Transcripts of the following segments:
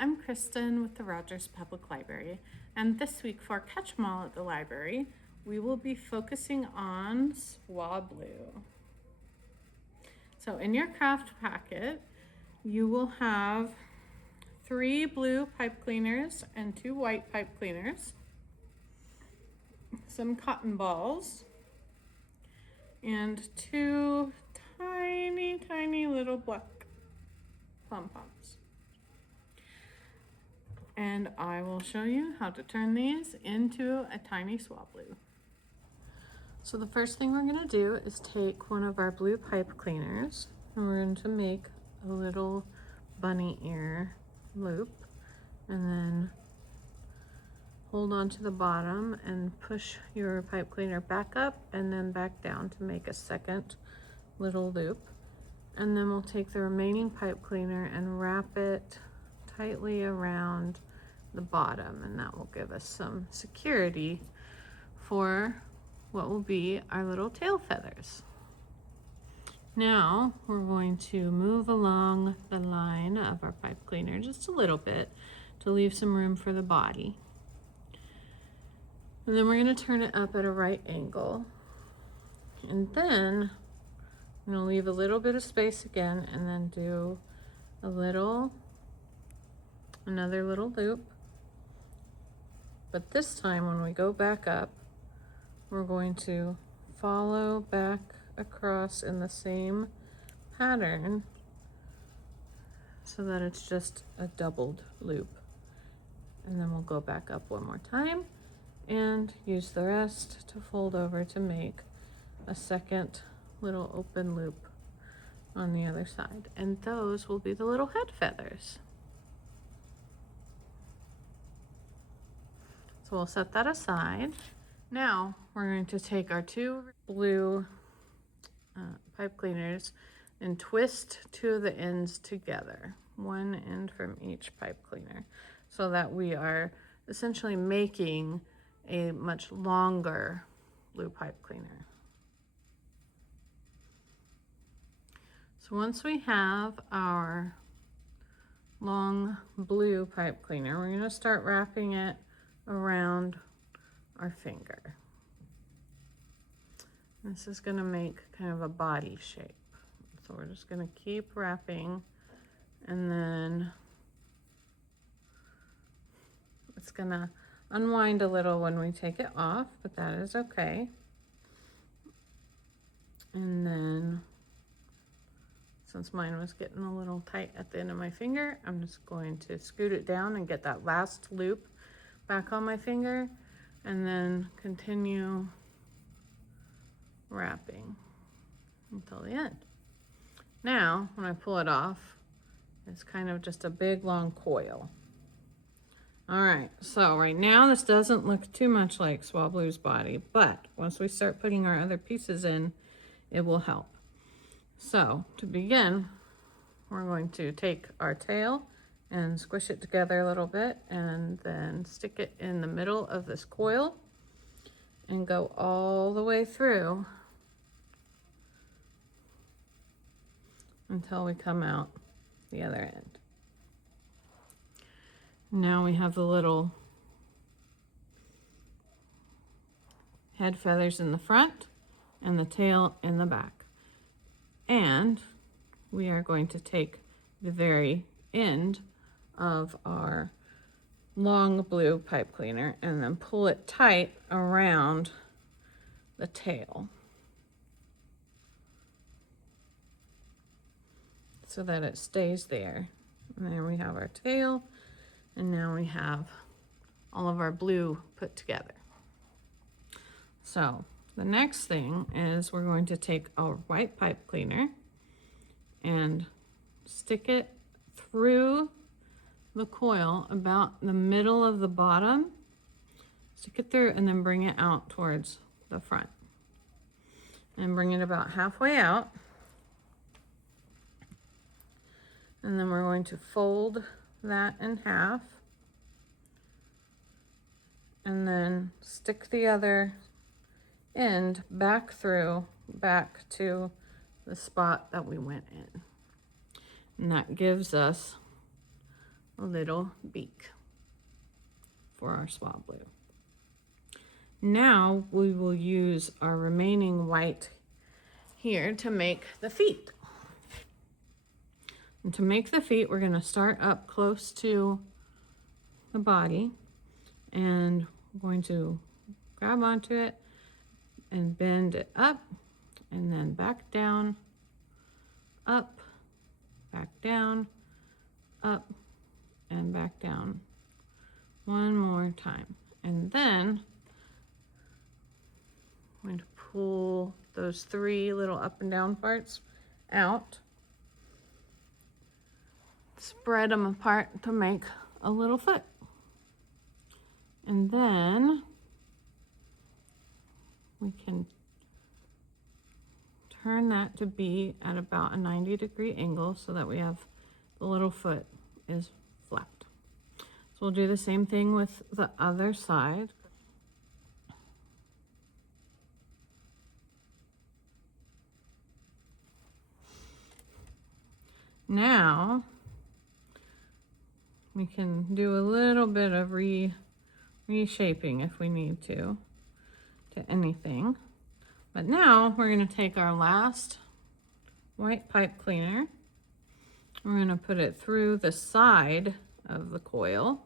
I'm Kristin with the Rogers Public Library, and this week for Catch 'em All at the library, we will be focusing on Swablu. So in your craft packet, you will have 3 blue pipe cleaners and 2 white pipe cleaners, some cotton balls, and 2 tiny little black pom-poms. And I will show you how to turn these into a tiny Swablu. So the first thing we're going to do is take one of our blue pipe cleaners and we're going to make a little bunny ear loop, and then hold on to the bottom and push your pipe cleaner back up and then back down to make a second little loop. And then we'll take the remaining pipe cleaner and wrap it tightly around the bottom, and that will give us some security for what will be our little tail feathers. Now we're going to move along the line of our pipe cleaner just a little bit to leave some room for the body. And then we're going to turn it up at a right angle. And then I'm going to leave a little bit of space again and then do another little loop. But this time when we go back up, we're going to follow back across in the same pattern so that it's just a doubled loop. And then we'll go back up one more time and use the rest to fold over to make a second little open loop on the other side. And those will be the little head feathers. So we'll set that aside. Now we're going to take our 2 blue pipe cleaners and twist 2 of the ends together, one end from each pipe cleaner, so that we are essentially making a much longer blue pipe cleaner. So once we have our long blue pipe cleaner, we're going to start wrapping it around our finger. This is going to make kind of a body shape. So we're just going to keep wrapping, and then it's going to unwind a little when we take it off, but that is okay. And then, since mine was getting a little tight at the end of my finger, I'm just going to scoot it down and get that last loop back on my finger, and then continue wrapping until the end. Now, when I pull it off, it's kind of just a big long coil. All right, so right now this doesn't look too much like Swablu's body, but once we start putting our other pieces in, it will help. So to begin, we're going to take our tail and squish it together a little bit, and then stick it in the middle of this coil and go all the way through until we come out the other end. Now we have the little head feathers in the front and the tail in the back. And we are going to take the very end of our long blue pipe cleaner and then pull it tight around the tail so that it stays there. And there we have our tail, and now we have all of our blue put together. So the next thing is we're going to take our white pipe cleaner and stick it through the coil about the middle of the bottom, stick it through, and then bring it out towards the front, and bring it about halfway out. And then we're going to fold that in half, and then stick the other end back through, back to the spot that we went in. And that gives us little beak for our Swablu. Now we will use our remaining white here to make the feet. And to make the feet, we're going to start up close to the body, and we're going to grab onto it and bend it up, and then back down, up, back down, up, and back down. One more time. And then I'm going to pull those 3 little up and down parts out, spread them apart to make a little foot. And then we can turn that to be at about a 90-degree angle so that we have the little foot is flat. So we'll do the same thing with the other side. Now we can do a little bit of reshaping if we need to anything. But now we're going to take our last white pipe cleaner. We're going to put it through the side of the coil.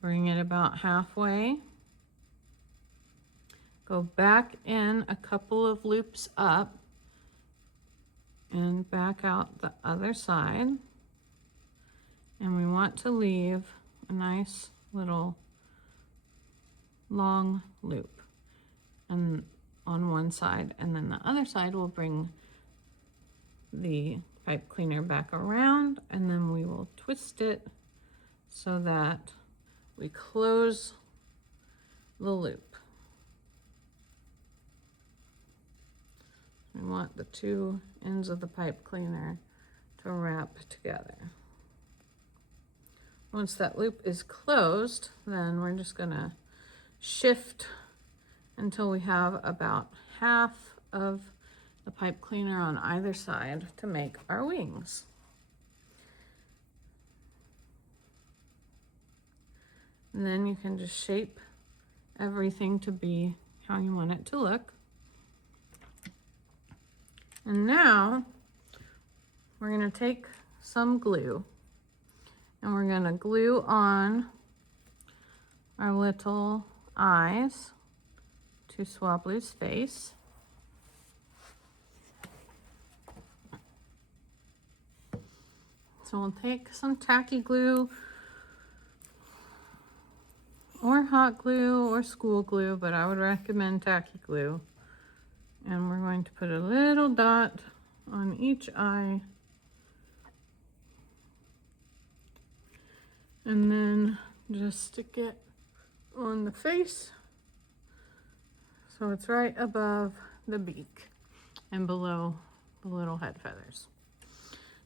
Bring it about halfway. Go back in a couple of loops up and back out the other side. And we want to leave a nice little long loop and on one side, and then the other side we'll bring the pipe cleaner back around, and then we will twist it so that we close the loop. We want the 2 ends of the pipe cleaner to wrap together. Once that loop is closed, then we're just going to shift until we have about half of the pipe cleaner on either side to make our wings. And then you can just shape everything to be how you want it to look. And now we're going to take some glue and we're going to glue on our little eyes to Swablu's face. So we'll take some tacky glue or hot glue or school glue, but I would recommend tacky glue. And we're going to put a little dot on each eye. And then just stick it on the face so it's right above the beak and below the little head feathers.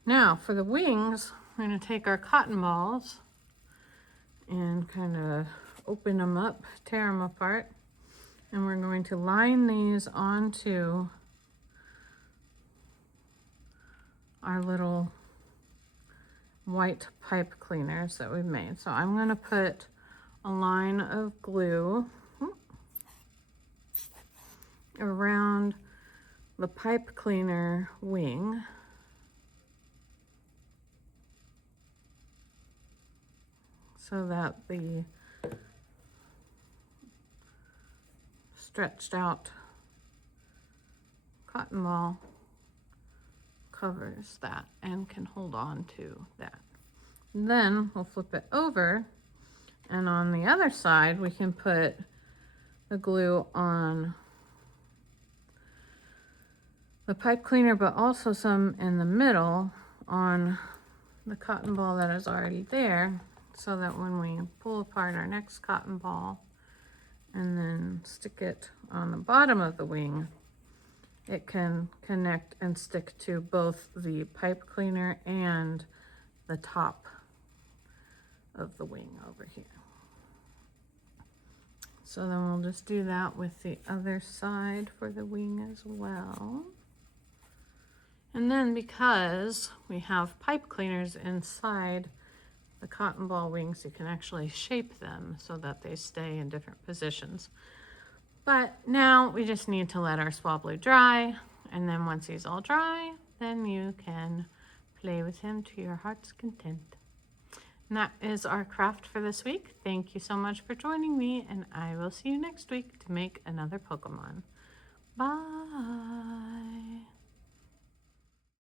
Now for the wings, we're going to take our cotton balls and kind of open them up, tear them apart, and we're going to line these onto our little white pipe cleaners that we've made. So I'm going to put a line of glue around the pipe cleaner wing. So that the stretched out cotton ball covers that and can hold on to that. And then we'll flip it over, and on the other side we can put the glue on the pipe cleaner, but also some in the middle on the cotton ball that is already there, so that when we pull apart our next cotton ball and then stick it on the bottom of the wing, it can connect and stick to both the pipe cleaner and the top of the wing over here. So then we'll just do that with the other side for the wing as well. And then because we have pipe cleaners inside the cotton ball wings, you can actually shape them so that they stay in different positions. But now we just need to let our Swablu dry, and then once he's all dry, then you can play with him to your heart's content. And that is our craft for this week. Thank you so much for joining me, and I will see you next week to make another Pokemon. Bye.